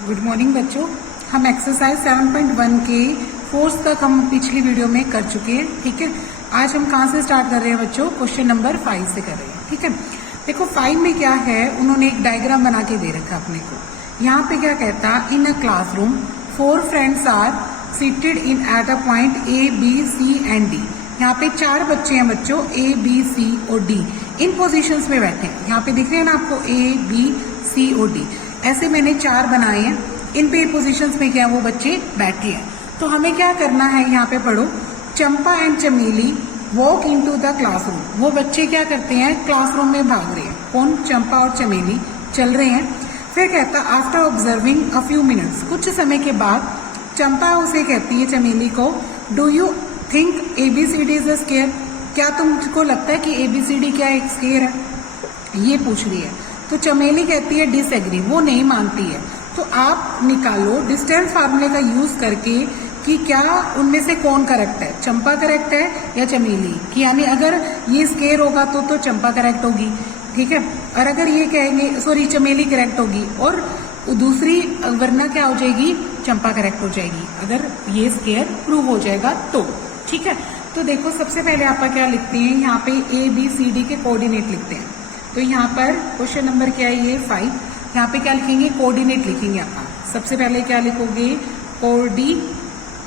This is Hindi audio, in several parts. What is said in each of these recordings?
गुड मॉर्निंग बच्चों। हम एक्सरसाइज 7.1 के फोर्थ तक हम पिछली वीडियो में कर चुके हैं। ठीक है, आज हम कहाँ से स्टार्ट कर रहे हैं बच्चों? क्वेश्चन नंबर 5 से कर रहे हैं। ठीक है, देखो 5 में क्या है, उन्होंने एक डायग्राम बना के दे रखा अपने को। यहाँ पे क्या कहता, in a classroom 4 friends are seated in at a point A, B, C and D। यहाँ पे 4 बच्चे हैं बच्चों, A, B, C और D इन पोजीशंस में बैठे हैं। यहाँ पे दिख रहे हैं ना आपको A, B, C और D। ऐसे मैंने 4 बनाए हैं, इन पे पोजीशंस में क्या वो बच्चे बैठे हैं। तो हमें क्या करना है, यहाँ पे पढ़ो, चंपा एंड चमेली वॉक इनटू द क्लासरूम। वो बच्चे क्या करते हैं, क्लासरूम में भाग रहे हैं। कौन? चंपा और चमेली चल रहे हैं। फिर कहता, after observing a few minutes, कुछ समय के बाद चंपा उसे कहती है चमेली को, do you think ABCD is a square? क्या तुमको लगता है कि ABCD क्या एक स्केयर है? ये पूछ रही है। तो चमेली कहती है डिसएग्री, वो नहीं मानती है। तो आप निकालो डिस्टेंस फार्मूले का यूज करके कि क्या उनमें से कौन करेक्ट है, चंपा करेक्ट है या चमेली कि, यानी अगर ये स्केयर होगा तो चंपा करेक्ट होगी। ठीक है, और अगर ये कहेंगे सॉरी चमेली करेक्ट होगी, और दूसरी वरना क्या हो जाएगी, चंपा करेक्ट हो जाएगी अगर ये स्केयर प्रूव हो जाएगा तो। ठीक है, तो देखो सबसे पहले आप क्या लिखते हैं, यहाँ पे ABCD के कोऑर्डिनेट लिखते हैं। तो यहाँ पर क्वेश्चन नंबर क्या है, ये 5। यहाँ पे क्या लिखेंगे, कोऑर्डिनेट लिखेंगे आप। सबसे पहले क्या लिखोगे, कोऑर्डिनेट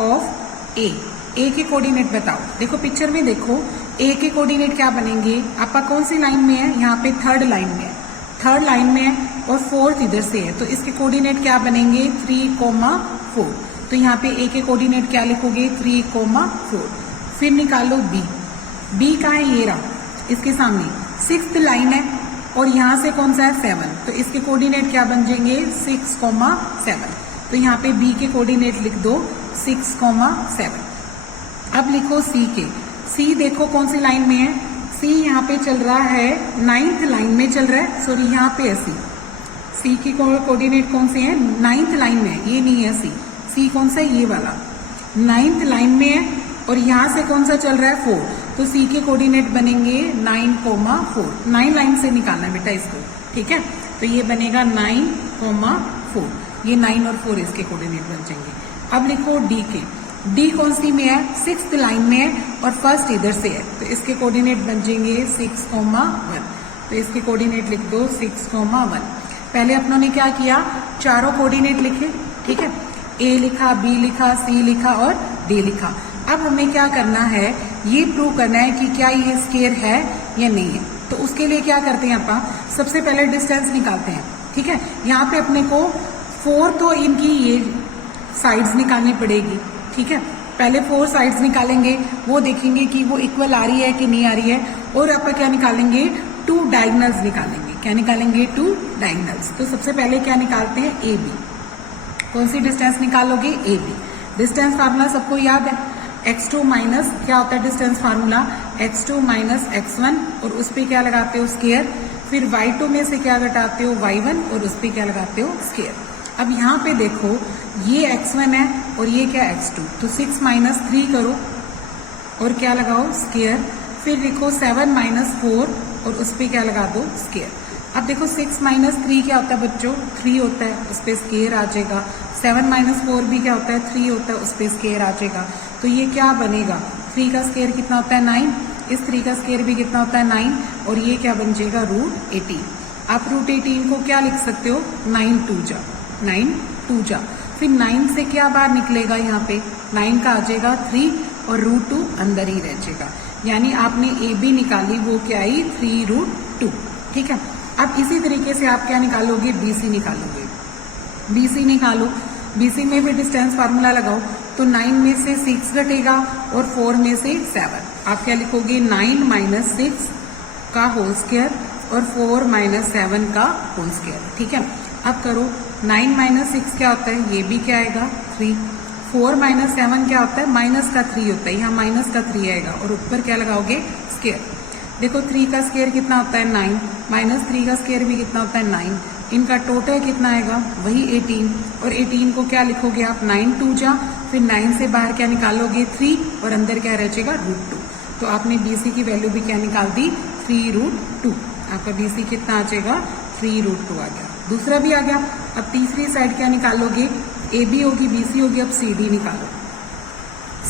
ऑफ ए के कोऑर्डिनेट बताओ। देखो पिक्चर में देखो, ए के कोऑर्डिनेट क्या बनेंगे, आपका कौन सी लाइन में है, यहाँ पे थर्ड लाइन में है, थर्ड लाइन में है और फोर्थ इधर से है। तो इसके कोऑर्डिनेट क्या बनेंगे, 3,4। तो यहाँ पे ए के कोऑर्डिनेट क्या लिखोगे, 3,4। फिर निकालो बी का है, ये रहा इसके सामने 6th लाइन है और यहाँ से कौन सा है, 7। तो इसके कोऑर्डिनेट क्या बन जाएंगे, 6,7। तो यहाँ पे बी के कोऑर्डिनेट लिख दो 6,7। अब लिखो सी देखो कौन सी लाइन में है, सी यहाँ पे चल रहा है 9th लाइन में चल रहा है, सॉरी यहाँ पे है सी की कोऑर्डिनेट कौन से है, 9th लाइन में है, ये नहीं है सी कौन सा है, ये वाला 9th लाइन में है और यहाँ से कौन सा चल रहा है, 4। तो सी के कोऑर्डिनेट बनेंगे 9,4। 9 लाइन से निकालना है बेटा इसको। ठीक है, तो ये बनेगा 9,4। ये 9 और 4 इसके कोऑर्डिनेट बन जाएंगे। अब लिखो डी कौन सी में है, 6th लाइन में है और फर्स्ट इधर से है। तो इसके कोऑर्डिनेट बन जाएंगे 6,1। तो इसके कोऑर्डिनेट लिख दो 6,1। पहले अपनों ने क्या किया, चारों कोऑर्डिनेट लिखे। ठीक है, ए लिखा, बी लिखा, सी लिखा और डी लिखा। अब हमें क्या करना है, ये प्रूव करना है कि क्या ये स्केयर है या नहीं है। तो उसके लिए क्या करते हैं अपन, सबसे पहले डिस्टेंस निकालते हैं। ठीक है, यहाँ पे अपने को 4 तो इनकी ये साइड्स निकालनी पड़ेगी। ठीक है, पहले 4 साइड्स निकालेंगे, वो देखेंगे कि वो इक्वल आ रही है कि नहीं आ रही है। और अपन क्या निकालेंगे, 2 डायगोनल्स निकालेंगे। क्या निकालेंगे, 2 डायगोनल्स। तो सबसे पहले क्या निकालते हैं, AB। कौन सी डिस्टेंस निकालोगे, AB। डिस्टेंस फार्मूला सबको याद है, x2 माइनस क्या होता है distance formula, x2 minus x1 और उस पर क्या लगाते हो, स्केयर। फिर y2 में से क्या घटाते हो, y1 और उस पर क्या लगाते हो, स्केयर। अब यहाँ पे देखो ये x1 है और ये क्या x2, तो 6 माइनस 3 करो और क्या लगाओ, स्केयर। फिर लिखो 7 माइनस 4 और उस पर क्या लगा दो, स्केयर। अब देखो 6 माइनस 3 क्या होता है बच्चों, 3 होता है, उस पर स्केयर आ जाएगा। 7 माइनस 4 भी क्या होता है, 3 होता है, उस पर स्केयर आ जाएगा। तो ये क्या बनेगा, 3 का स्केयर कितना होता है, 9। इस 3 का स्केयर भी कितना होता है, 9। और ये क्या बन जाएगा, √18। आप √18 को क्या लिख सकते हो, 9 2 जा। फिर 9 से क्या बाहर निकलेगा, यहाँ पे 9 का आ जाएगा 3 और √2 अंदर ही रह जाएगा। यानी आपने AB निकाली, वो क्या आई, 3√2। ठीक है, अब इसी तरीके से आप क्या निकालोगे, BC निकालोगे। BC निकालो, BC में भी डिस्टेंस फार्मूला लगाओ। तो 9 में से 6 घटेगा और 4 में से 7। आप क्या लिखोगे, 9 माइनस 6 का होल स्क्वायर और 4 माइनस 7 का होल स्क्वायर। ठीक है, अब करो 9 माइनस 6 क्या होता है, ये भी क्या आएगा, 3। 4 माइनस 7 क्या होता है, माइनस का 3 होता है, यहाँ माइनस का 3 आएगा और ऊपर क्या लगाओगे, स्क्वायर। देखो 3 का स्क्वायर कितना होता है, 9, माइनस 3 का स्क्वायर भी कितना होता है, 9। इनका टोटल कितना आएगा, वही 18। और 18 को क्या लिखोगे आप, 9 2 जा। फिर 9 से बाहर क्या निकालोगे, 3 और अंदर क्या रह जाएगा, √2। तो आपने BC की वैल्यू भी क्या निकाल दी, 3√2। आपका BC कितना आ जाएगा, 3√2 आ गया। दूसरा भी आ गया। अब तीसरी साइड क्या निकालोगे, ए बी होगी, बी सी होगी, अब सी डी निकालो,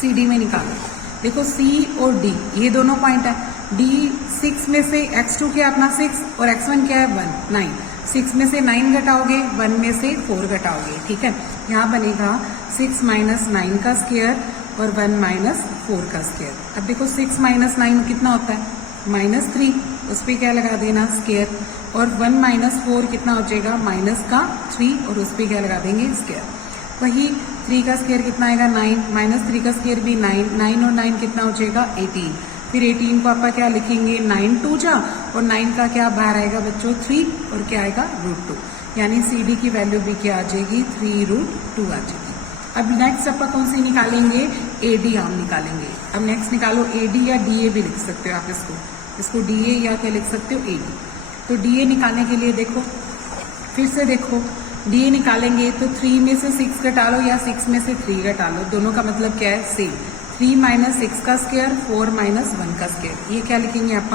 सी डी में निकालो। देखो सी और डी ये दोनों पॉइंट है, डी 6 में से x2 क्या अपना 6 और x1 क्या है 1 9, 6 में से 9 घटाओगे, 1 में से 4 घटाओगे, ठीक है। यहाँ बनेगा 6 माइनस 9 का स्क्वायर और 1 माइनस 4 का स्क्वायर। अब देखो 6 माइनस 9 कितना होता है -3, उस पर क्या लगा देना स्क्वायर, और 1 माइनस 4 कितना हो जाएगा माइनस का 3 और उस पर क्या लगा देंगे स्क्वायर। वही 3 का स्क्वायर कितना आएगा 9, माइनस 3 का स्क्वायर भी 9, 9 और 9 कितना हो जाएगा 18। फिर 18 को आप क्या लिखेंगे 9 2 जा, और 9 का क्या बाहर आएगा बच्चों 3 और क्या आएगा √2, यानी सी डी की वैल्यू भी क्या आ जाएगी 3√2 आ जाएगी। अब नेक्स्ट आपका कौन सी निकालेंगे, ए डी हम निकालेंगे। अब नेक्स्ट निकालो ए डी या डी ए भी लिख सकते हो आप, इसको डी ए या क्या लिख सकते हो ए डी। तो डी ए निकालने के लिए देखो फिर से देखो डी ए निकालेंगे तो 3 में से 6 घटा लो या 6 में से 3 घटा लो, दोनों का मतलब क्या है सेम। 3 माइनस 6 का स्क्वायर 4 माइनस 1 का स्क्वायर, ये क्या लिखेंगे आप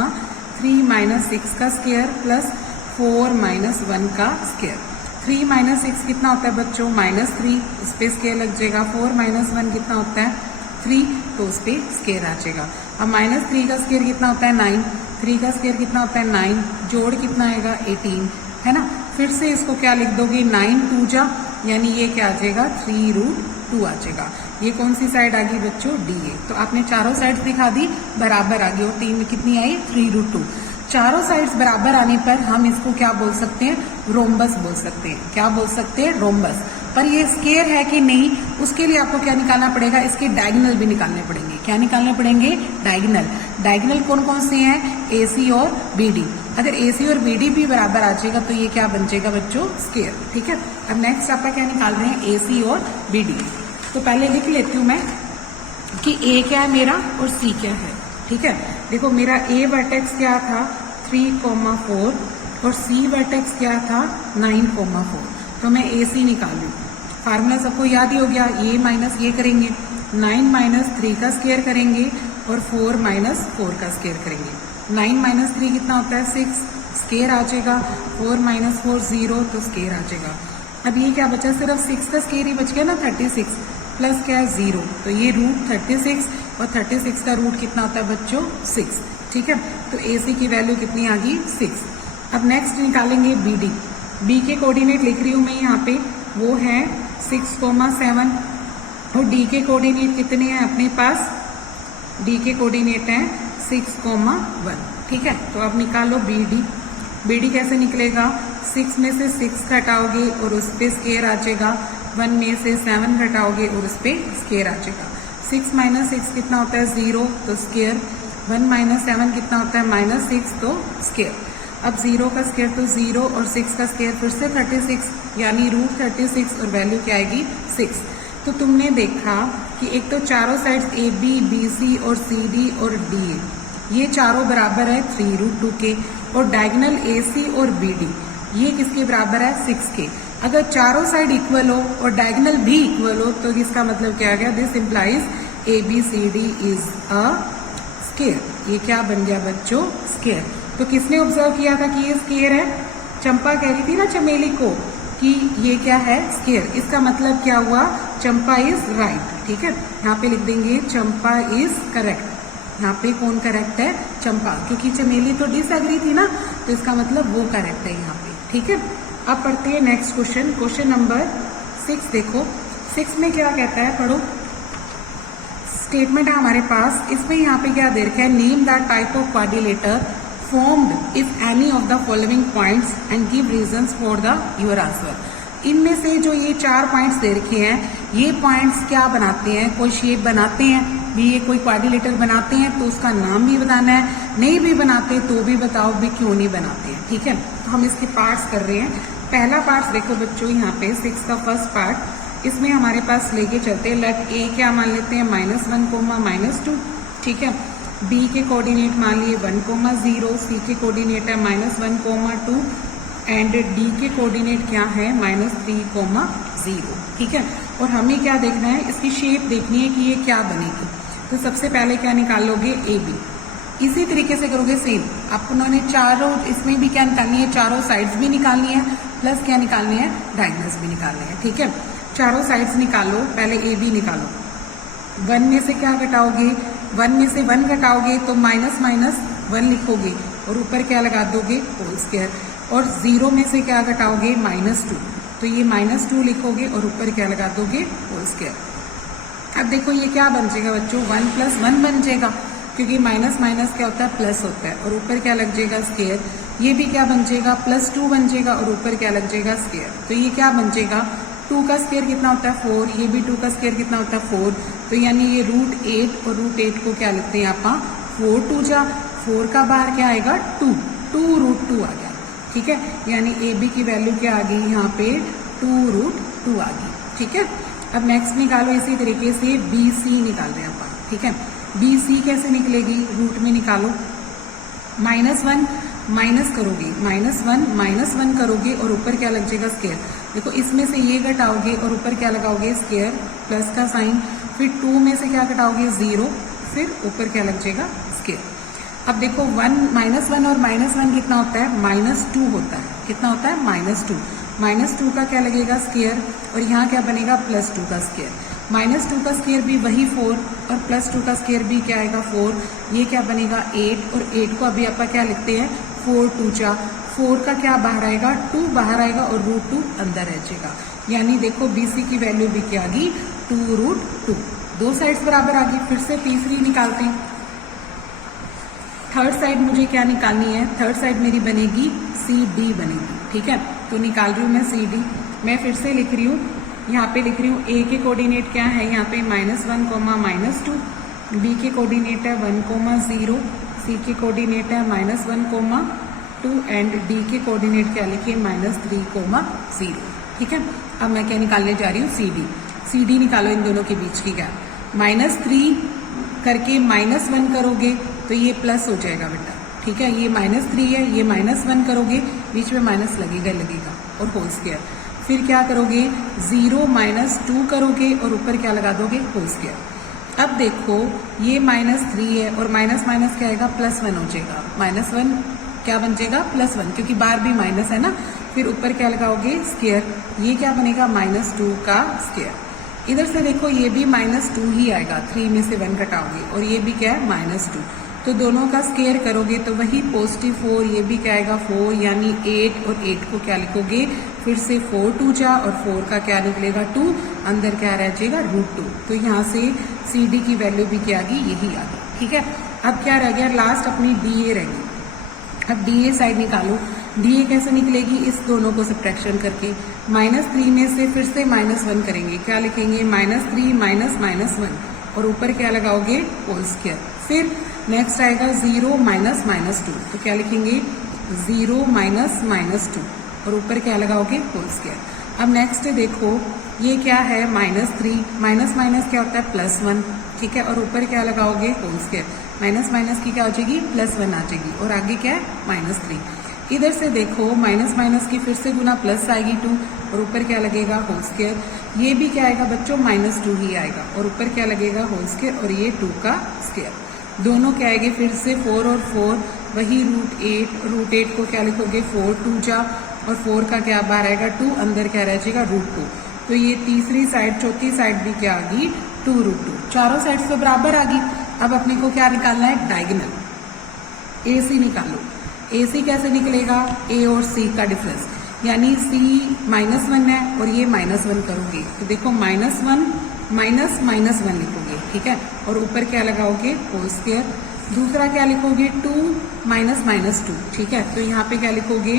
3 माइनस 6 का स्क्वायर प्लस 4 माइनस 1 का स्क्वायर। 3 माइनस 6 कितना होता है बच्चों -3, उस पर स्क्वायर लग जाएगा। 4 माइनस 1 कितना होता है 3, तो उस पर स्क्वायर आ जाएगा। अब -3 का स्क्वायर कितना होता है 9, 3 का स्क्वायर कितना होता है 9, जोड़ कितना आएगा 18, है ना। फिर से इसको क्या लिख दोगे 9 2 जा, यानी ये क्या आ जाएगा 3√2 आ जाएगा। ये कौन सी साइड आ गई बच्चों डी ए। तो आपने चारों साइड्स दिखा दी बराबर आ गई, और 3 में कितनी आई 3√2। चारों साइड्स बराबर आने पर हम इसको क्या बोल सकते हैं, रोम्बस बोल सकते हैं। क्या बोल सकते हैं, रोम्बस। पर ये स्क्वायर है कि नहीं, उसके लिए आपको क्या निकालना पड़ेगा, इसके डायगोनल भी निकालने पड़ेंगे। क्या निकालने पड़ेंगे, डायगोनल। डायगोनल कौन कौन से हैं, ए सी और बी डी। अगर ए सी और बी डी भी बराबर आ जाएगा तो ये क्या बन जाएगा बच्चों स्क्वायर, ठीक है। अब नेक्स्ट आपका क्या निकाल रहे हैं, ए सी और बी डी। तो पहले लिख लेती हूँ मैं कि ए क्या है मेरा और सी क्या है, ठीक है। देखो मेरा ए वर्टेक्स क्या था 3,4 और सी वर्टेक्स क्या था 9,4। तो मैं ए सी निकाल लूँ। फार्मूला सबको याद ही हो गया, ये माइनस ये करेंगे, 9 माइनस 3 का स्क्वायर करेंगे और 4 माइनस 4 का स्क्वायर करेंगे। 9 माइनस 3 कितना होता है 6, स्क्वायर आ जाएगा। 4 माइनस 4 0, तो स्क्वायर आ जाएगा। अब ये क्या बचा, सिर्फ 6 का स्क्वायर ही बच गया ना 36, प्लस क्या है 0, तो ये √36 और 36 का रूट कितना होता है बच्चों 6, ठीक है। तो ए सी की वैल्यू कितनी आ गई 6। अब नेक्स्ट निकालेंगे बी डी। बी के कोऑर्डिनेट लिख रही हूँ मैं यहाँ पे, वो है 6,7 और डी के कोऑर्डिनेट कितने हैं अपने पास, डी के कोऑर्डिनेट हैं 6,1, ठीक है। तो अब निकालो बी डी। बी डी कैसे निकलेगा, 6 में से 6 घटाओगे और उस पर स्क्वायर आ जाएगा, 1 में से 7 घटाओगे और उस पर स्क्वायर आ जाएगा। 6 माइनस 6 कितना होता है 0, तो स्क्वायर। 1 माइनस 7 कितना होता है -6, तो स्क्वायर। अब 0 का स्क्वायर तो 0 और 6 का स्क्वायर फिर से 36, यानी √36 और वैल्यू क्या आएगी 6। तो तुमने देखा कि एक तो चारों sides A B, B C और सी डी और डी ए, ये चारों बराबर है 3√2 के, और डायगोनल ए सी और बी डी ये किसके बराबर है 6 के। अगर चारों साइड इक्वल हो और डायगोनल भी इक्वल हो तो इसका मतलब क्या आ गया, this implies A B C D is a square. ये क्या बन गया बच्चों स्क्वायर। तो किसने ऑब्जर्व किया था कि ये स्क्वायर है, चंपा कह रही थी ना चमेली को कि ये क्या है स्क्वायर। इसका मतलब क्या हुआ, चंपा इज राइट, ठीक है। यहाँ पे लिख देंगे चंपा इज करेक्ट। यहाँ पे कौन करेक्ट है, चंपा, क्योंकि चमेली तो डिसएग्री थी ना, तो इसका मतलब वो करेक्ट है यहाँ पे, ठीक है। अब पढ़ते हैं नेक्स्ट क्वेश्चन, क्वेश्चन नंबर 6। देखो 6 में क्या कहता है, पढ़ो। स्टेटमेंट है हमारे पास, इसमें यहाँ पे क्या दे रखा है, name the type of quadrilateral formed if any of the following points and give reasons for the your answer। इनमें से जो ये 4 पॉइंट्स दे रखे हैं, ये पॉइंट्स क्या बनाते हैं, कोई शेप बनाते हैं भी, ये कोई क्वाड्रिलेटर बनाते हैं तो उसका नाम भी बताना है, नहीं भी बनाते तो भी बताओ भी क्यों नहीं बनाते हैं, ठीक है। तो हम इसके पार्ट्स कर रहे हैं। पहला पार्ट देखो बच्चों, यहाँ पे 6 का फर्स्ट पार्ट, इसमें हमारे पास लेके चलते हैं, लेट ए क्या मान लेते हैं -1, -2, ठीक है। बी के कोऑर्डिनेट मान लिए 1, 0, सी के कोऑर्डिनेट है -1, 2 एंड डी के कोऑर्डिनेट क्या है -3, 0, ठीक है। और हमें क्या देखना है, इसकी शेप देखनी है कि ये क्या बनेगी। तो सबसे पहले क्या निकालोगे, ए बी। इसी तरीके से करोगे सेम, आप उन्होंने चारों, इसमें भी क्या निकालनी है, चारों साइड्स भी निकालनी है प्लस क्या निकालने हैं, डायगोनल्स भी निकालने हैं। ठीक है, चारों साइड्स निकालो, पहले ए बी निकालो। 1 में से क्या घटाओगे, 1 में से 1 घटाओगे तो माइनस माइनस 1 लिखोगे और ऊपर क्या लगा दोगे, होल स्क्वायर। और 0 में से क्या घटाओगे, -2, तो ये -2 लिखोगे और ऊपर क्या लगा दोगे, होल स्क्वायर। अब देखो ये क्या बन जाएगा बच्चों, 1 + 1 बन जाएगा, क्योंकि माइनस माइनस क्या होता है, प्लस होता है, और ऊपर क्या लग जाएगा, स्क्वायर। ये भी क्या बन जाएगा, +2 बन जाएगा और ऊपर क्या लग जाएगा, स्क्वायर। तो ये क्या बन जाएगा, 2 का स्क्वायर कितना होता है, 4, ये भी 2 का स्क्वायर कितना होता है, 4। तो यानी ये √8 और √8 को क्या लिखते हैं आप, 4 2 जा, 4 का बाहर क्या आएगा, 2 √2 आ गया। ठीक है, यानी ए बी की वैल्यू क्या आ गई यहाँ पे, 2√2 आ गई। ठीक है, अब नेक्स्ट निकालो इसी तरीके से बी सी निकाल रहे हैं अपन। ठीक है, बी सी कैसे निकलेगी, रूट में निकालो, -1 माइनस करोगे, -1 करोगे और ऊपर क्या लग जाएगा, स्क्वायर। देखो इसमें से ये घटाओगे और ऊपर क्या लगाओगे, स्क्वायर, प्लस का साइन, फिर 2 में से क्या घटाओगे, 0, फिर ऊपर क्या लग जाएगा, स्क्वायर। अब देखो -1 और -1 कितना होता है, -2 होता है। कितना होता है, -2। -2 का क्या लगेगा, स्क्वायर, और यहाँ क्या बनेगा, +2 का स्क्वायर। -2 का स्क्वायर भी वही 4 और +2 का स्क्वायर भी क्या आएगा, 4। ये क्या बनेगा, 8, और 8 को अभी आप क्या लिखते हैं, 4 2 जा, 4 का क्या बाहर आएगा, 2 बाहर आएगा और √2 अंदर रह जाएगा। यानी देखो BC की वैल्यू भी क्या आ गई, 2√2। दो साइड्स बराबर आ गई। फिर से तीसरी निकालते हैं। थर्ड साइड मुझे क्या निकालनी है, थर्ड साइड मेरी बनेगी CD बनेगी। ठीक है, तो निकाल रही हूँ मैं CD। मैं फिर से लिख रही हूँ, यहाँ पे लिख रही हूँ A के कोऑर्डिनेट क्या है, यहाँ पे -1, -2, B के कोऑर्डिनेट है 1, 0, C के कोऑर्डिनेट है -1, 2 एंड D के कोऑर्डिनेट क्या लिखिए, -3, 0। ठीक है, अब मैं क्या निकालने जा रही हूँ, CD निकालो इन दोनों के बीच की गैप। -3 करके -1 करोगे तो ये प्लस हो जाएगा बेटा। ठीक है, ये -3 है, ये -1 करोगे, बीच में माइनस लगेगा और होल स्क्वायर। फिर क्या करोगे, 0 -2 करोगे और ऊपर क्या लगा दोगे, होल स्क्वायर। अब देखो ये -3 है और माइनस माइनस क्या आएगा, +1 हो जाएगा। -1 क्या बन जाएगा, +1, क्योंकि बार भी माइनस है ना। फिर ऊपर क्या लगाओगे, स्क्वायर। ये क्या बनेगा, -2 का स्क्वायर। इधर से देखो ये भी -2 ही आएगा, 3 में से 1 घटाओगे, और ये भी क्या है, -2। तो दोनों का स्क्वायर करोगे तो वही +4, ये भी क्या आएगा, 4, यानी 8, और 8 को क्या लिखोगे, फिर से 4 2 जा, और 4 का क्या निकलेगा, 2, अंदर क्या रह जाएगा, √2। तो यहाँ से CD की वैल्यू भी क्या आ गई, यही आ गई। ठीक है, अब क्या रह गया, लास्ट अपनी DA रह गई। अब DA साइड निकालो। DA कैसे निकलेगी, इस दोनों को सब्ट्रैक्शन करके। -3 में से फिर से -1 करेंगे, क्या लिखेंगे, -3 -1, और ऊपर क्या लगाओगे, होल स्क्वायर। फिर नेक्स्ट आएगा 0 -2, तो क्या लिखेंगे, 0 -2, और ऊपर क्या लगाओगे, होल स्क्वायर। अब नेक्स्ट देखो ये क्या है, -3, माइनस माइनस क्या होता है, +1। ठीक है, और ऊपर क्या लगाओगे, होल स्क्वायर। माइनस माइनस की क्या हो जाएगी, +1 आ जाएगी, और आगे क्या है, -3। इधर से देखो माइनस माइनस की फिर से गुना प्लस आएगी 2, और ऊपर क्या लगेगा, होल स्क्वायर। ये भी क्या आएगा बच्चों, -2 ही आएगा, और ऊपर क्या लगेगा, होल स्क्वायर, और ये 2 का स्क्वायर। दोनों क्या आएंगे, फिर से 4 और 4, वही √8 को क्या लिखोगे, 4 2 जा, और 4 का क्या बाहर आएगा, 2, अंदर क्या रह जाएगा, √2। तो ये तीसरी साइड, चौथी साइड भी क्या आ गई, 2√2। चारों साइड तो बराबर आ गई। अब अपने को क्या निकालना है, डायगोनल। AC निकालो। AC कैसे निकलेगा, A और C का डिफरेंस, यानी C -1 है और ये -1 करोगे, तो देखो -1 -1 लिखोगे। ठीक है, और ऊपर क्या लगाओगे, होल स्क्वायर। दूसरा क्या लिखोगे, 2 -2। ठीक है, तो यहाँ पे क्या लिखोगे,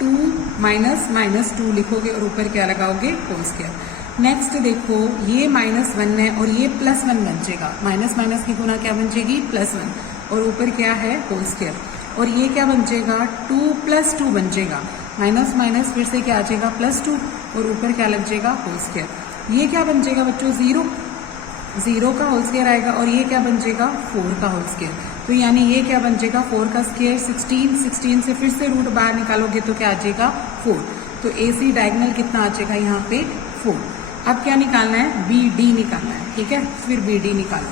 2 -2 लिखोगे, और ऊपर क्या लगाओगे, होल स्क्वायर। नेक्स्ट देखो ये -1 है और ये +1 बन जाएगा, माइनस माइनस की गुना क्या बन जाएगी, +1, और ऊपर क्या है, होल स्क्वायर। और ये क्या बन जाएगा, 2 + 2 बन जाएगा, माइनस माइनस फिर से क्या आ जाएगा, +2, और ऊपर क्या लग जाएगा, होल स्क्वायर। ये क्या बन जाएगा बच्चों, 0 का होल स्क्वायर आएगा, और ये क्या बन जाएगा, 4 का होल स्क्वायर। तो यानी ये क्या बन जाएगा, 4 का स्क्वायर 16 से फिर से रूट बाहर निकालोगे तो क्या आ जाएगा, 4। तो AC डायगोनल कितना आ जाएगा यहाँ पे, 4। अब क्या निकालना है, BD निकालना है। ठीक है, फिर BD निकालो।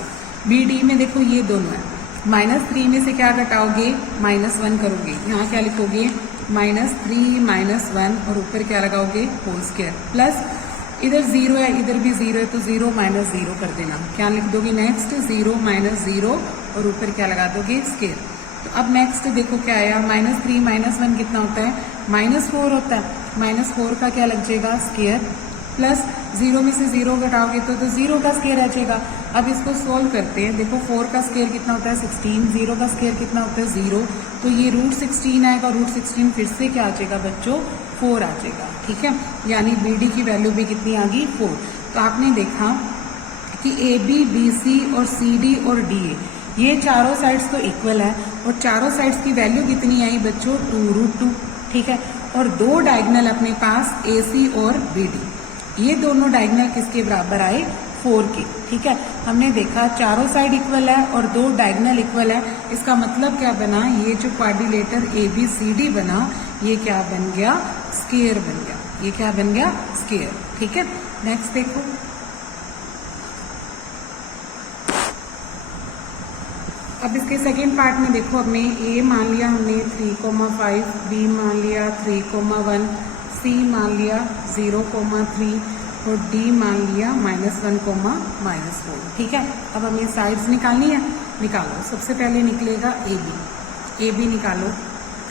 BD में देखो ये दोनों है, -3 में से क्या घटाओगे, -1 करोगे, यहाँ क्या लिखोगे, -3 -1 और ऊपर क्या लगाओगे होल स्क्वायर प्लस इधर 0 है इधर भी 0 है तो 0 - 0 कर देना। क्या लिख दोगे नेक्स्ट 0 - 0 और ऊपर क्या लगा दोगे स्क्वायर। तो अब नेक्स्ट देखो क्या आया -3 -1 कितना होता है -4 होता है। -4 का क्या लग जाएगा स्क्वायर प्लस 0 में से 0 घटाओगे तो 0 का स्क्वायर आ जाएगा। अब इसको सोल्व करते हैं। देखो 4 का स्क्वायर कितना होता है 16, 0 का स्क्वायर कितना होता है 0, तो ये √16 आएगा। √16 फिर से क्या आ जाएगा बच्चों 4 आ जाएगा। ठीक है, यानी BD की वैल्यू भी कितनी आ गई 4। तो आपने देखा कि AB BC और CD और DA ये चारों साइड्स तो इक्वल है और चारों साइड्स की वैल्यू कितनी आई बच्चों 2√2। ठीक है, और दो डायगोनल अपने पास AC और BD ये दोनों डायगोनल किसके बराबर आए 4 के। ठीक है, हमने देखा चारों साइड इक्वल है और दो डायगोनल इक्वल है। इसका मतलब क्या बना ये जो क्वाड्रिलेटर ABCD बना ये क्या बन गया स्क्वायर बन गया। ये क्या बन गया स्क्वायर। ठीक है, नेक्स्ट देखो अब इसके सेकेंड पार्ट में देखो हमने A मान लिया हमने 3,5, B मान लिया 3,1, C मान लिया 0,3 और D मान लिया -1,-4। ठीक है, अब हमें साइड्स निकालनी है। निकालो, सबसे पहले निकलेगा AB निकालो।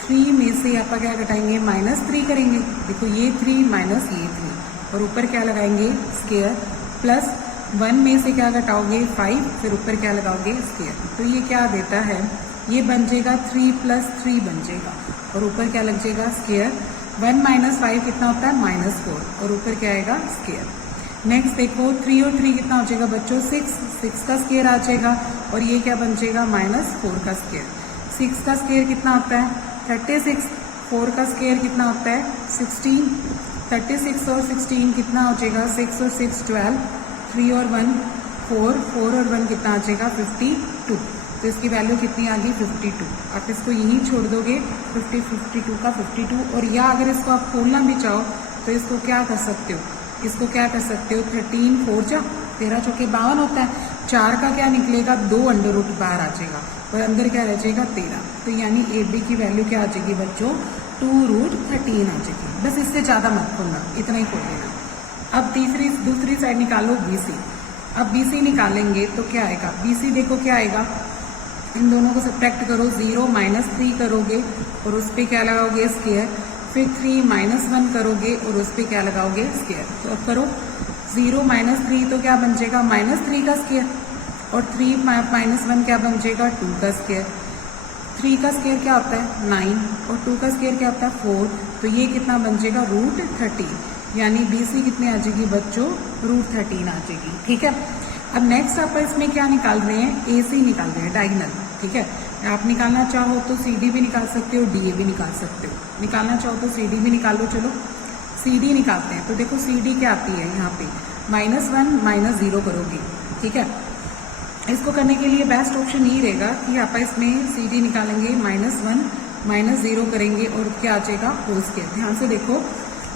3 में से आप क्या घटाएंगे -3 करेंगे। देखो ये 3 माइनस ये 3 और ऊपर क्या लगाएंगे स्क्वायर प्लस 1 में से क्या घटाओगे 5 फिर ऊपर क्या लगाओगे स्क्वायर। तो ये क्या देता है ये बन जाएगा 3 + 3 बन जाएगा और ऊपर क्या लग जाएगा स्क्वायर। 1 - 5 कितना होता है -4 और ऊपर क्या आएगा स्क्वायर। नेक्स्ट देखो 3 और 3 कितना हो जाएगा बच्चों 6 का स्क्वायर आ जाएगा और ये क्या बन जाएगा -4 का स्क्वायर। 6 का स्क्वायर कितना होता है 36, 4 का स्क्वायर कितना होता है 16, 36 और 16 कितना हो जाएगा 6 और 6 12, 3 और 1 4, 4 और 1 कितना आ जाएगा 52। तो इसकी वैल्यू कितनी आ गई 52। आप इसको यहीं छोड़ दोगे 52 का 52 और या अगर इसको आप खोलना भी चाहो तो इसको क्या कर सकते हो 13 4 जा 13 चौके 52 होता है। 4 का क्या निकलेगा 2 अंडर रूट बाहर आ जाएगा और अंदर क्या रह जाएगा 13। तो यानी AB की वैल्यू क्या आ जाएगी बच्चों 2√13 आ जाएगी। बस इससे ज़्यादा मत खोलना, इतना ही खोल लेना। अब दूसरी साइड निकालो BC। अब BC निकालेंगे तो क्या आएगा BC देखो क्या आएगा इन दोनों को सब्ट्रैक्ट करो 0 - 3 करोगे और उस पर क्या लगाओगे स्क्वायर फिर 3 - 1 करोगे और उस पर क्या लगाओगे स्क्वायर। तो अब करो 0 - 3 तो क्या बन जाएगा -3 का स्क्वायर और 3 - 1 क्या बन जाएगा 2 का स्क्वायर। 3 का स्क्वायर क्या होता है 9 और 2 का स्क्वायर क्या होता है 4। तो ये कितना बन जाएगा √13 यानी BC कितने आ जाएगी बच्चों √13 आ जाएगी। ठीक है, अब नेक्स्ट आप इसमें क्या निकाल रहे हैं AC निकाल रहे हैं डायगोनल। ठीक है, आप निकालना चाहो तो CD भी निकाल सकते हो DA भी निकाल सकते हो। निकालना चाहो तो CD भी निकालो। चलो CD निकालते हैं। तो देखो CD क्या आती है यहाँ पे -1 - 0 करोगे। ठीक है, इसको करने के लिए बेस्ट ऑप्शन ये रहेगा कि आप इसमें CD निकालेंगे -1 - 0 करेंगे और क्या आ जाएगा होल स्क्वायर। ध्यान से देखो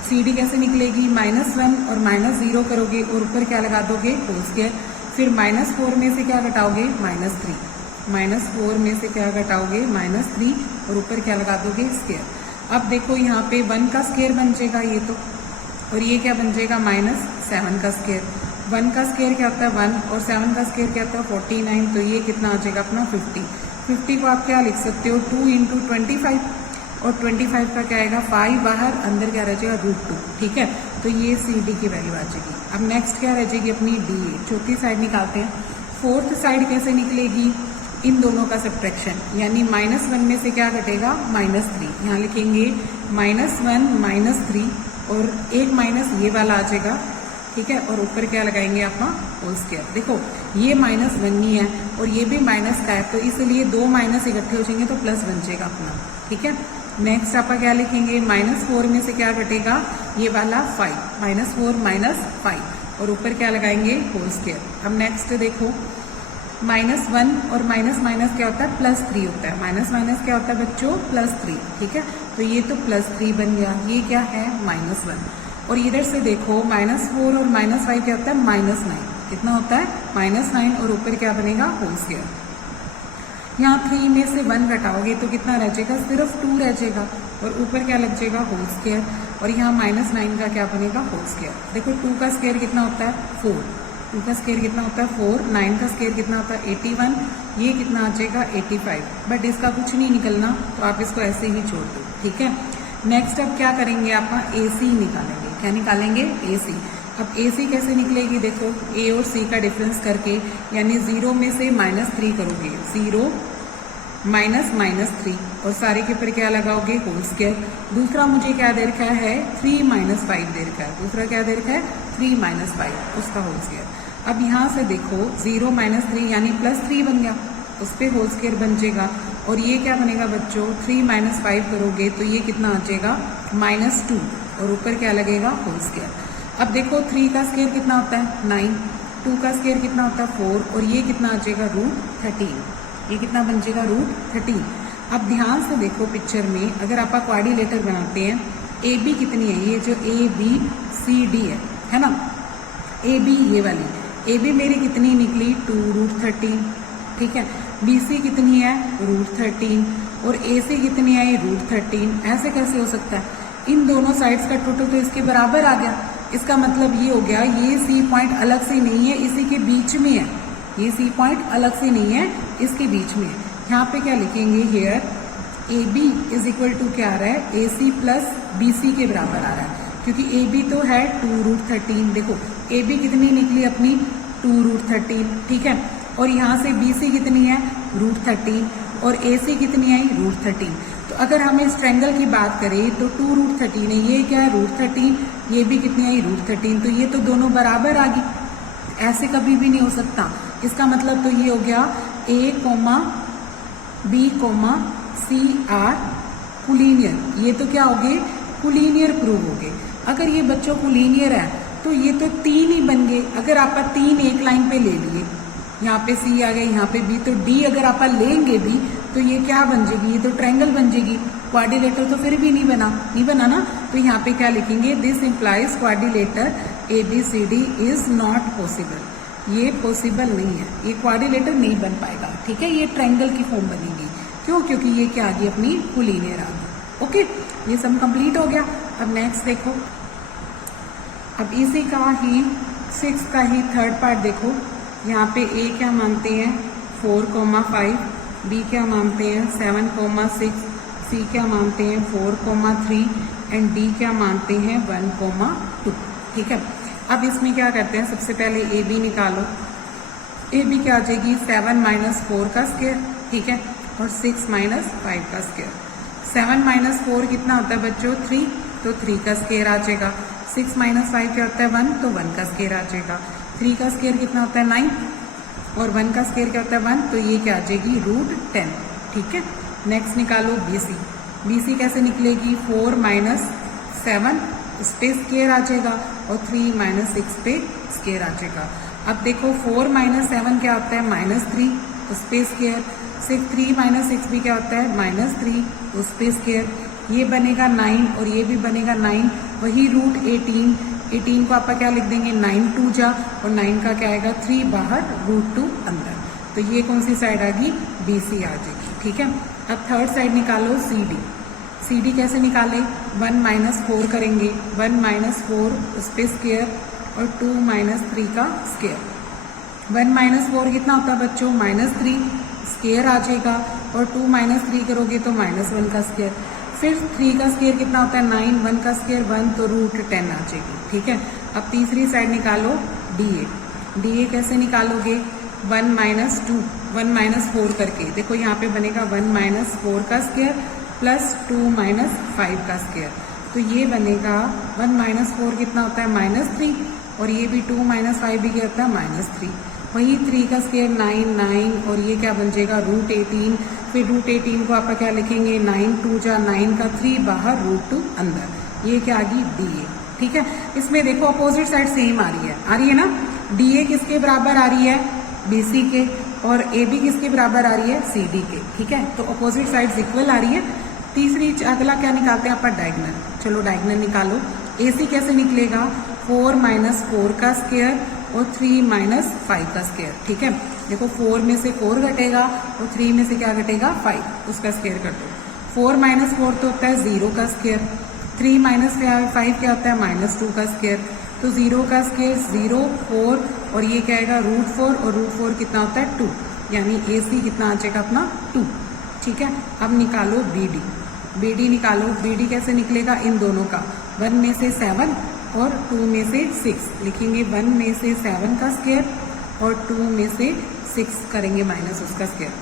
CD कैसे निकलेगी -1 और -0 करोगे और ऊपर क्या लगा दोगे होल स्क्वायर। फिर -4 में से क्या घटाओगे -3, -4 में से क्या घटाओगे -3 और ऊपर क्या लगा दोगे स्क्वायर। अब देखो यहाँ पे 1 का स्क्वायर बन जाएगा ये तो और ये क्या बन जाएगा -7 का स्क्वायर। 1 का स्क्वायर क्या होता है 1 और 7 का स्क्वायर क्या होता है 49। तो ये कितना आ जाएगा अपना 50 को आप क्या लिख सकते हो 2 × 25 और 25 का क्या आएगा 5 बाहर अंदर क्या रह जाएगा √2। ठीक है, तो ये CD की वैल्यू आ जाएगी। अब नेक्स्ट क्या रह जाएगी अपनी DA। चौथी साइड निकालते हैं। फोर्थ साइड कैसे निकलेगी इन दोनों का सब्ट्रैक्शन यानी -1 में से क्या घटेगा -3। यहाँ लिखेंगे -1 - 3 और एक माइनस ये वाला आ जाएगा। ठीक है, और ऊपर क्या लगाएंगे अपना होल स्क्वायर। देखो ये -1 ही है और ये भी माइनस का है तो इसलिए 2 माइनस इकट्ठे हो जाएंगे तो प्लस बन जाएगा अपना। ठीक है, नेक्स्ट आप क्या लिखेंगे -4 में से क्या घटेगा ये वाला 5 -4 - 5 और ऊपर क्या लगाएंगे होल स्क्वायर। अब नेक्स्ट देखो -1 और माइनस क्या होता है +3 होता है। माइनस क्या होता है बच्चों +3। ठीक है, तो ये तो +3 बन गया। ये क्या है -1 और इधर से देखो -4 और -5 क्या होता है -9। कितना होता है -9 और ऊपर क्या बनेगा होल स्क्वायर। यहाँ 3 में से 1 घटाओगे तो कितना रह जाएगा, सिर्फ 2 रह जाएगा और ऊपर क्या लग जाएगा, होल स्क्वायर, और यहाँ -9 का क्या बनेगा, होल स्क्वायर। देखो 2 का स्क्वायर कितना होता है 4, 2 का स्क्वायर कितना होता है 4, 9 का स्क्वायर कितना होता है 81, ये कितना आ जाएगा 85, बट इसका कुछ नहीं निकलना तो आप इसको ऐसे ही छोड़ दो, ठीक है। नेक्स्ट अब क्या करेंगे, आप AC निकालेंगे। क्या निकालेंगे, AC। अब AC कैसे निकलेगी, देखो A और C का डिफरेंस करके, यानी 0 में से -3 करोगे, 0 -3 और सारे के ऊपर क्या लगाओगे, होल स्क्वायर। दूसरा मुझे क्या दे रखा है, 3 - 5 दे रखा है, दूसरा क्या दे रखा है 3 - 5, उसका होल स्क्वायर। अब यहाँ से देखो 0 - 3 यानी +3 बन गया, उस पर होल स्क्वायर बन जाएगा, और ये क्या बनेगा बच्चों, 3 - 5 करोगे तो ये कितना आ जाएगा -2 और ऊपर क्या लगेगा, होल स्क्वायर। अब देखो 3 का स्क्वायर कितना होता है 9, 2 का स्क्वायर कितना होता है 4 और ये कितना आ जाएगा √13, ये कितना बन जाएगा √13। अब ध्यान से देखो पिक्चर में, अगर आप क्वाड्रिलेटर बनाते हैं, AB कितनी है, ये जो ABCD है ना, AB ये वाली AB मेरी कितनी निकली 2√13, ठीक है। BC कितनी है √13 और AC कितनी है √13। ऐसे कैसे हो सकता है, इन दोनों साइड्स का टोटल तो इसके बराबर आ गया। इसका मतलब ये हो गया, ये C पॉइंट अलग से नहीं है, इसी के बीच में है, ये C पॉइंट अलग से नहीं है, इसके बीच में है। यहाँ पे क्या लिखेंगे, here AB is equal to क्या आ रहा है, AC प्लस BC के बराबर आ रहा है, क्योंकि AB तो है 2√13। देखो AB कितनी निकली अपनी 2√13, ठीक है, और यहाँ से BC कितनी है √13 और AC कितनी आई √13। तो अगर हम इस ट्रायंगल की बात करें तो 2√13 है, ये क्या है √13, ये भी कितनी आई √13, तो ये तो दोनों बराबर आ गई, ऐसे कभी भी नहीं हो सकता। इसका मतलब तो ये हो गया A, B, C are collinear, ये तो क्या हो गए, कोलिनियर प्रूव हो गए। अगर ये बच्चों कोलिनियर है तो ये तो 3 ही बन गए। अगर आप 3 एक लाइन पे ले लिए, यहाँ पे C आ गया, यहाँ पे B, तो D अगर आप लेंगे भी तो ये क्या बन जाएगी, ये तो ट्रायंगल बन जाएगी, क्वाड्रिलेटर तो फिर भी नहीं बना ना। तो यहाँ पे क्या लिखेंगे, this implies quadrilateral ABCD is not possible, ये पॉसिबल नहीं है, ये क्वाड्रिलेटर नहीं बन पाएगा, ठीक है, ये ट्रायंगल की फॉर्म बनेगी। क्यों, क्योंकि ये क्या आ गई, अपनी कोलिनियर आ गई। ओके, ये सब कंप्लीट हो गया। अब नेक्स्ट देखो, अब इसी का ही 6 का ही थर्ड पार्ट देखो। यहाँ पे A क्या मानते हैं 4,5, B क्या मानते हैं 7,6, C क्या मानते हैं 4,3 एंड D क्या मानते हैं 1,2, ठीक है। अब इसमें क्या करते हैं, सबसे पहले AB निकालो। AB क्या आ जाएगी 7 - 4 का स्क्वायर, ठीक है, और 6 - 5 का स्क्वायर। 7 - 4 कितना होता है बच्चों 3, तो 3 का स्क्वायर आ जाएगा। 6 - 5 क्या होता है 1, तो 1 का स्क्वायर आ जाएगा। 3 का स्क्वायर कितना होता है 9 और 1 का स्क्वायर क्या होता है 1, तो ये क्या आ जाएगी √10, ठीक है। नेक्स्ट निकालो BC। BC कैसे निकलेगी 4 - 7 उस पे स्क्वायर आ जाएगा और 3 - 6 पे स्क्वायर आ जाएगा। अब देखो 4 - 7 क्या होता है -3 उस पे स्क्वायर, 3 - 6 भी क्या होता है -3 उस पे स्क्वायर, ये बनेगा 9 और ये भी बनेगा 9, वही √18, 18 को आप क्या लिख देंगे 9 2 जा, और 9 का क्या आएगा 3 बाहर, √2 अंदर, तो ये कौन सी साइड आ गई BC आ जाएगी, ठीक है। अब थर्ड साइड निकालो CD। CD कैसे निकाले 1 - 4 करेंगे, 1 - 4 उस पे स्क्वायर और 2 - 3 का स्क्वायर। 1 - 4 कितना होता है बच्चों -3 स्क्वायर आ जाएगा, और 2 - 3 करोगे तो -1 का स्क्वायर। फिर 3 का स्क्वायर कितना होता है 9, 1 का स्क्वायर 1, तो √10 आ जाएगी, ठीक है। अब तीसरी साइड निकालो DA। DA कैसे निकालोगे 1 - 2, 1 - 4 करके, देखो यहाँ पे बनेगा 1 - 4 का स्क्वायर प्लस 2 - 5 का स्क्वायर, तो ये बनेगा 1 - 4 कितना होता है -3 और ये भी 2 - 5 भी क्या होता है -3, वही 3 का स्क्वायर 9 9 और ये क्या बन जाएगा √18, फिर √18 को आप क्या लिखेंगे 9 2 जा, 9 का 3 बाहर, √2 अंदर, ये क्या आ गई DA, ठीक है। इसमें देखो अपोजिट साइड सेम आ रही है ना, DA किसके बराबर आ रही है BC के, और AB किसके बराबर आ रही है CD के, ठीक है, तो अपोजिट साइड इक्वल आ रही है। तीसरी अगला क्या निकालते हैं आप डायगोनल, चलो डायगोनल निकालो। AC कैसे निकलेगा 4 - 4 का स्क्वायर और 3 माइनस 5 का स्क्वायर। ठीक है, देखो 4 में से 4 घटेगा और 3 में से क्या घटेगा 5, उसका स्क्वायर कर दो। 4 माइनस 4 तो होता है 0 का स्क्वायर, 3 माइनस 5 क्या होता है -2 का स्क्वायर। तो 0 का स्क्वायर 0, 4 और ये क्या आएगा √4 और √4 कितना होता है 2, यानी AC कितना आ जाएगा अपना 2। ठीक है, अब निकालो BD निकालो। BD कैसे निकलेगा, इन दोनों का 1 में से 7 और 2 में से 6 लिखेंगे। 1 में से 7 का स्क्वायर और 2 में से 6 करेंगे माइनस उसका स्क्वायर।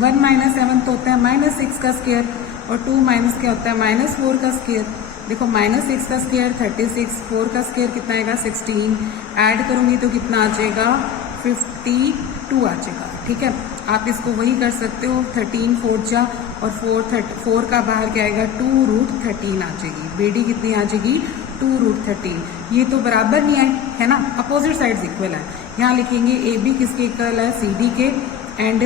1 माइनस 7 तो होता है -6 का स्क्वायर और 2 माइनस क्या होता है -4 का स्क्वायर। देखो -6 का स्क्वायर 36, 4 का स्क्वायर कितना आएगा 16, ऐड करूंगी तो कितना आ जाएगा 52 आ जाएगा। ठीक है, आप इसको वही कर सकते हो, 13 4 जा और 4 का बाहर क्या आएगा 2√13 आ जाएगी। BD कितनी आ जाएगी 2√13। ये तो बराबर नहीं है ना, अपोजिट साइड्स इक्वल है। यहाँ लिखेंगे AB किसके इक्वल है CD के एंड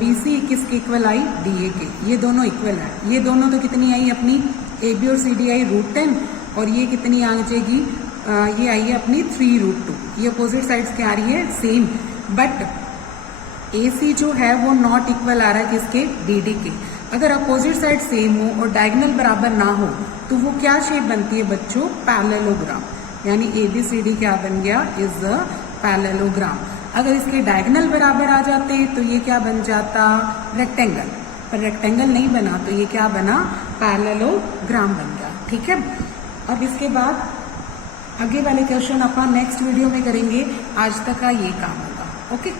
BC किसके इक्वल आई DA के। ये दोनों इक्वल है। ये दोनों तो कितनी आई अपनी AB और CD आई √10 और ये कितनी आ जाएगी ये आई है अपनी 3√2। ये अपोजिट साइड्स क्या आ रही है सेम, बट AC जो है वो नॉट इक्वल आ रहा है किसके BD के। अगर अपोजिट साइड सेम हो और डायगोनल बराबर ना हो तो वो क्या शेप बनती है बच्चों, पैरेललोग्राम। यानी ABCD क्या बन गया, इज अ पैरेललोग्राम। अगर इसके डायगोनल बराबर आ जाते तो ये क्या बन जाता, रेक्टेंगल। पर रेक्टेंगल नहीं बना तो ये क्या बना, पैरेललोग्राम बन गया। ठीक है, अब इसके बाद आगे वाले क्वेश्चन अपन नेक्स्ट वीडियो में करेंगे। आज तक का ये काम होगा। ओके।